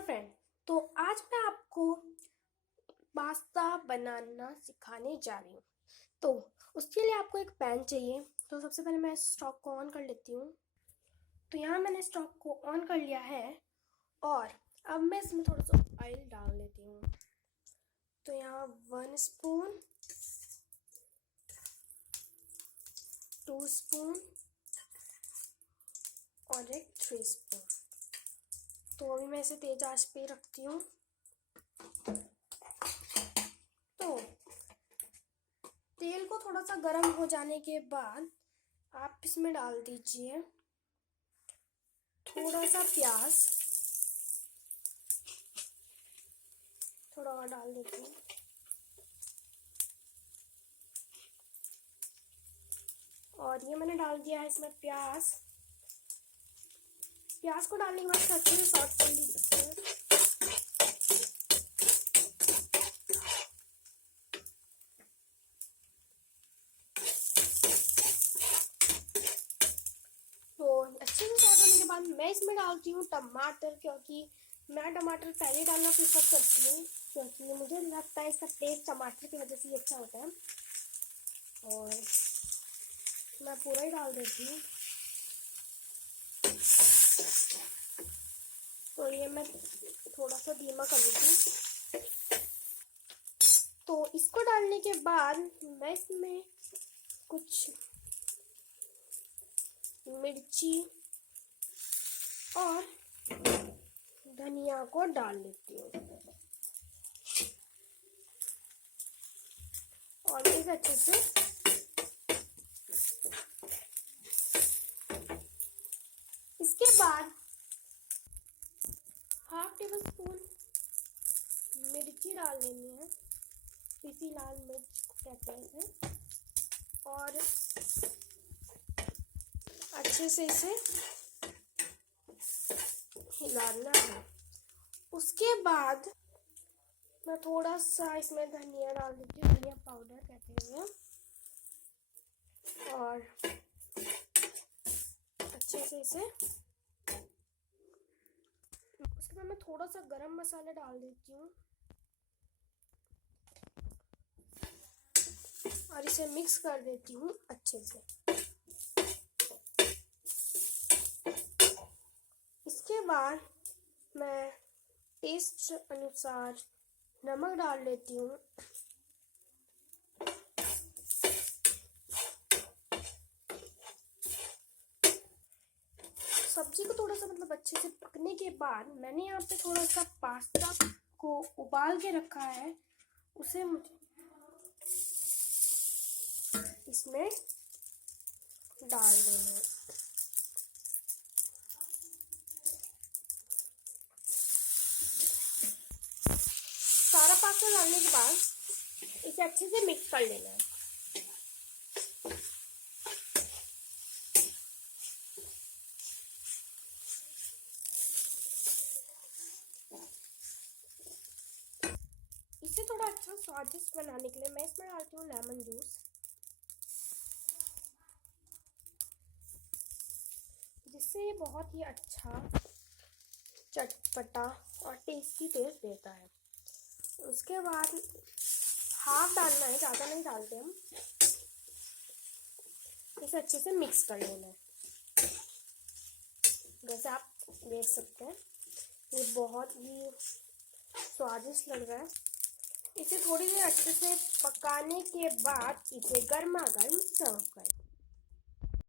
Hello friend. तो आज मैं आपको पास्ता बनाना सिखाने जा रही हूँ। तो उसके लिए आपको एक पैन चाहिए। तो सबसे पहले मैं स्टोव को ऑन कर लेती हूँ। तो यहाँ मैंने स्टोव को ऑन कर लिया है और अब मैं इसमें थोड़ा सा ऑयल डाल लेती हूँ। तो यहाँ 1 स्पून, 2 स्पून और एक 3 स्पून। तो अभी मैं इसे तेज आंच पे रखती हूँ। तो तेल को थोड़ा सा गर्म हो जाने के बाद आप इसमें डाल दीजिए थोड़ा सा प्याज, थोड़ा और डाल देती हूँ। और ये मैंने डाल दिया है इसमें प्याज। प्याज को डालने के बाद अच्छे से सॉट कर लीजिए। तो अच्छे से सॉट होने के बाद मैं इसमें डालती हूँ टमाटर, क्योंकि मैं टमाटर पहले डालना प्रेफर करती हूँ, क्योंकि मुझे लगता है इसका टेस्ट टमाटर की वजह से ही अच्छा होता है। और मैं पूरा ही डाल देती हूँ। तो ये मैं थोड़ा सा धीमा कर लेती हूँ। तो इसको डालने के बाद मैं इसमें कुछ मिर्ची और धनिया को डाल लेती हूँ और इसे अच्छे से इसके बाद हाफ टेबल स्पून मिर्ची डाल लेनी है, पिसी लाल मिर्च कहते हैं इसे, और अच्छे से इसे हिलाना है। उसके बाद मैं थोड़ा सा इसमें धनिया डाल देती हूँ, धनिया पाउडर कहते हैं, और अच्छे से इसे, उसके बाद मैं थोड़ा सा गरम मसाला डाल देती हूँ और इसे मिक्स कर देती हूँ अच्छे से। इसके बाद मैं टेस्ट अनुसार नमक डाल लेती हूँ। सब्जी को थोड़ा सा अच्छे से पकने के बाद मैंने यहाँ पे थोड़ा सा पास्ता को उबाल के रखा है, उसे मुझे इसमें डाल देना है। सारा पास्ता डालने के बाद इसे अच्छे से मिक्स कर लेना है। इसे थोड़ा अच्छा स्वादिष्ट बनाने के लिए मैं इसमें डालती हूँ लेमन जूस, जिससे ये बहुत ही अच्छा चटपटा और टेस्टी टेस्ट देता है। उसके बाद हाफ डालना है, ज़्यादा नहीं डालते हम। इसे अच्छे से मिक्स कर लेना है। जैसे आप देख सकते हैं ये बहुत ही स्वादिष्ट लग रहा है। इसे थोड़ी देर अच्छे से पकाने के बाद इसे गर्मा गर्म सर्व करें।